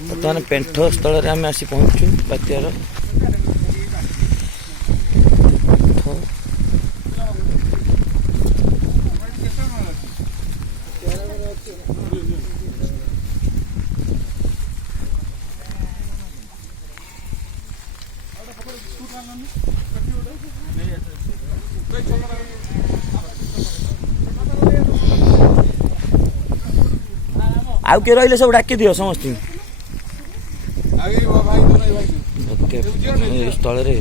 बर्तमान पेंठ स्थल आम आसी पहुँचु बात्यार आउ के रहिले सब डाकी दियो समस्त स्थल रे